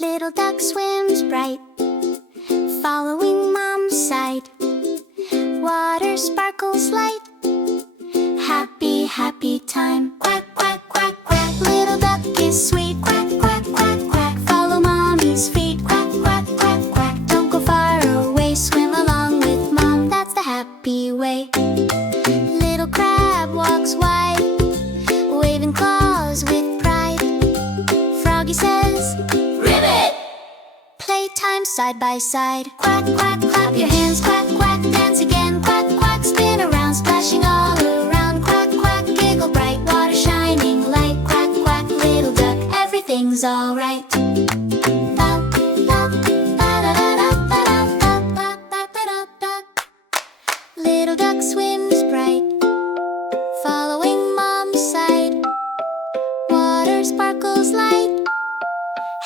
Little duck swims bright, following mom's side. Water sparkles light, happy, happy time. Quack, quack, quack, quack. Little duck is sweet. Quack, quack, quack, quack. Follow mommy's feet. Quack, quack, quack, quack. Don't go far away, swim along with mom. That's the happy way. Little crab walks wide, waving claws with pride. Froggy says, "Ribbit!" Playtime side by side. Quack, quack, clap your hands. Quack, quack, dance again. Quack, quack, spin around, splashing all around. Quack, quack, giggle bright, water shining light. Quack, quack, little duck, everything's alright. Little duck swims bright, following mom's side. Water sparkles light,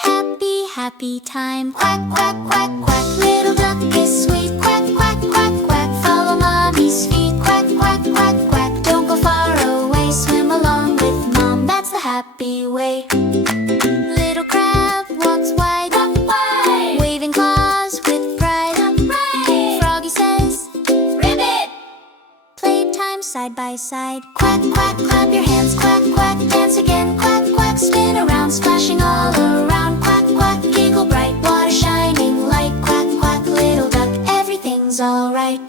happy, happy time. Quack, quack, quack, quack. Little duck is sweet. Quack, quack, quack, quack. Follow mommy's feet. Quack, quack, quack, quack. Don't go far away, swim along with mom. That's the happy way. Little crab walks wide, waving claws with pride. Froggy says, "Ribbit!" Playtime side by side. Quack, quack, clap your hands. Quack, quack, dance again. Quack, quack, spin around, splashing all around. Quack, quack, giggle bright, water shining light. Quack, quack, little duck, everything's alright.